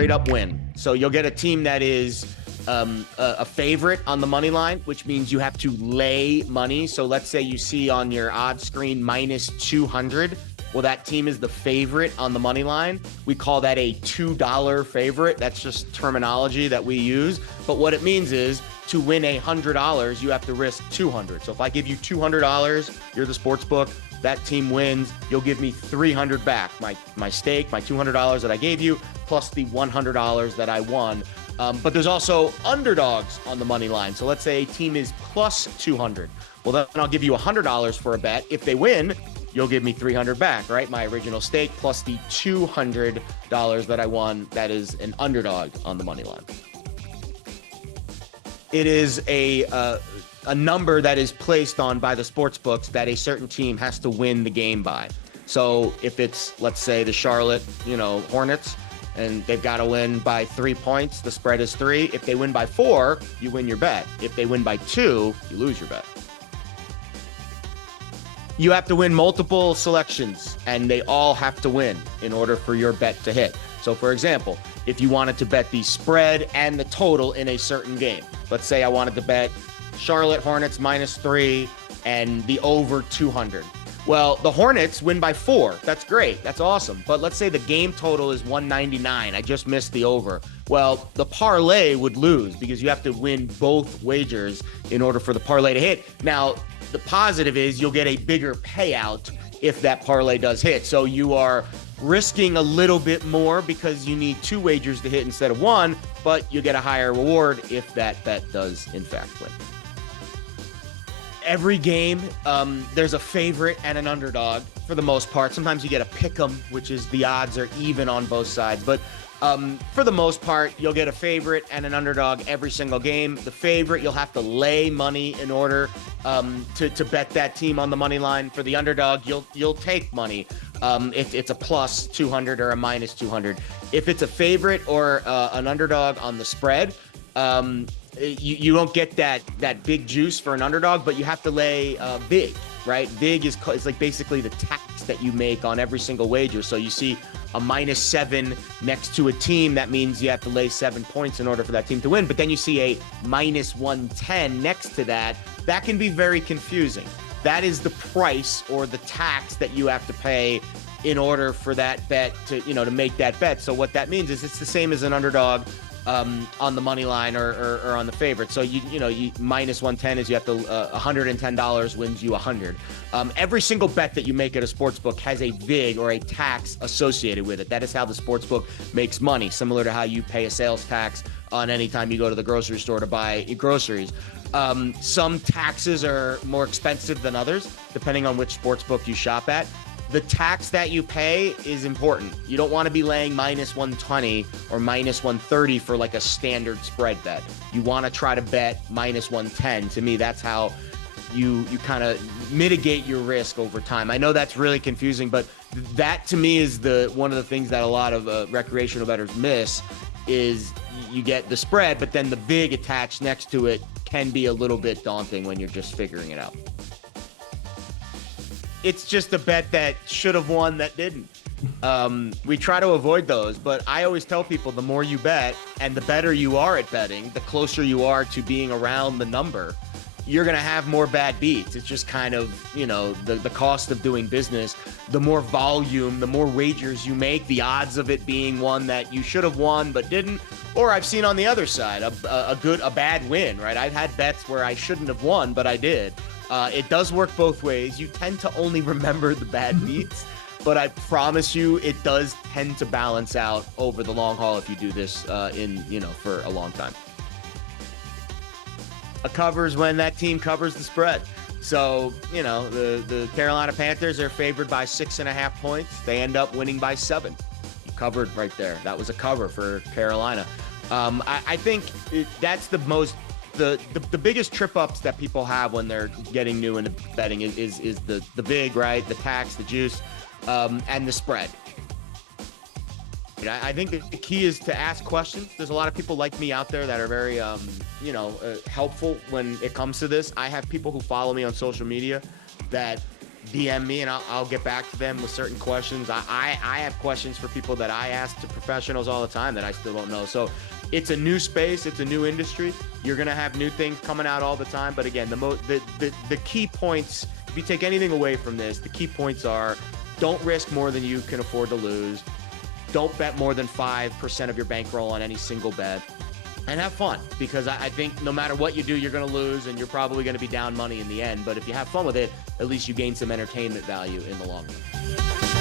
straight up win. So you'll get a team that is a favorite on the money line, which means you have to lay money. So let's say you see on your odds screen minus 200. Well, that team is the favorite on the money line. We call that a $2 favorite. That's just terminology that we use. But what it means is to win $100, you have to risk 200. So if I give you $200, you're the sports book, that team wins, you'll give me 300 back. My stake, my $200 that I gave you, plus the $100 that I won. But there's also underdogs on the money line. So let's say a team is plus 200. Well, then I'll give you $100 for a bet. If they win, you'll give me 300 back, right? My original stake plus the $200 that I won. That is an underdog on the money line. It is a number that is placed on by the sports books that a certain team has to win the game by. So if it's, let's say, the Charlotte, Hornets, and they've got to win by 3 points, the spread is 3. If they win by 4, you win your bet. If they win by 2, you lose your bet. You have to win multiple selections, and they all have to win in order for your bet to hit. So, for example, if you wanted to bet the spread and the total in a certain game, let's say I wanted to bet Charlotte Hornets minus 3 and the over 200. Well, the Hornets win by 4. That's great. That's awesome. But let's say the game total is 199. I just missed the over. Well, the parlay would lose because you have to win both wagers in order for the parlay to hit. Now, the positive is you'll get a bigger payout if that parlay does hit. So you are risking a little bit more because you need 2 wagers to hit instead of 1, but you get a higher reward if that bet does in fact win. Every game, there's a favorite and an underdog for the most part. Sometimes you get a pick 'em, which is the odds are even on both sides. But for the most part, you'll get a favorite and an underdog every single game. The favorite, you'll have to lay money in order to bet that team on the money line. For the underdog, you'll take money if it's a plus 200 or a minus 200. If it's a favorite or an underdog on the spread, you don't get that big juice for an underdog, but you have to lay big, right? Big is like basically the tax that you make on every single wager. So you see a -7 next to a team, that means you have to lay 7 points in order for that team to win. But then you see a -110 next to that. That can be very confusing. That is the price or the tax that you have to pay in order for that bet to make that bet. So what that means is it's the same as an underdog on the money line or on the favorite. So you -110 is you have to $110 wins you 100. Every single bet that you make at a sports book has a VIG or a tax associated with it. That is how the sports book makes money, similar to how you pay a sales tax on any time you go to the grocery store to buy groceries. Some taxes are more expensive than others, depending on which sports book you shop at. The tax that you pay is important. You don't want to be laying -120 or -130 for like a standard spread bet. You want to try to bet -110. To me, that's how you kind of mitigate your risk over time. I know that's really confusing, but that to me is one of the things that a lot of recreational bettors miss is you get the spread, but then the VIG attached next to it can be a little bit daunting when you're just figuring it out. It's just a bet that should have won that didn't. We try to avoid those, but I always tell people the more you bet and the better you are at betting, the closer you are to being around the number, you're going to have more bad beats. It's just kind of, the cost of doing business. The more volume, the more wagers you make, the odds of it being one that you should have won but didn't. Or I've seen on the other side, a bad win, right? I've had bets where I shouldn't have won, but I did. It does work both ways. You tend to only remember the bad beats, but I promise you it does tend to balance out over the long haul if you do this for a long time. A cover is when that team covers the spread. So, the Carolina Panthers are favored by 6.5 points. They end up winning by 7. You covered right there. That was a cover for Carolina. I think that's the biggest trip ups that people have when they're getting new into betting is the VIG, right? The tax, the juice, and the spread. I think the key is to ask questions. There's a lot of people like me out there that are very, helpful when it comes to this. I have people who follow me on social media that DM me and I'll get back to them with certain questions. I have questions for people that I ask to professionals all the time that I still don't know. So it's a new space. It's a new industry. You're going to have new things coming out all the time. But again, the key points, if you take anything away from this, the key points are: don't risk more than you can afford to lose. Don't bet more than 5% of your bankroll on any single bet. And have fun, because I think no matter what you do, you're going to lose and you're probably going to be down money in the end. But if you have fun with it, at least you gain some entertainment value in the long run.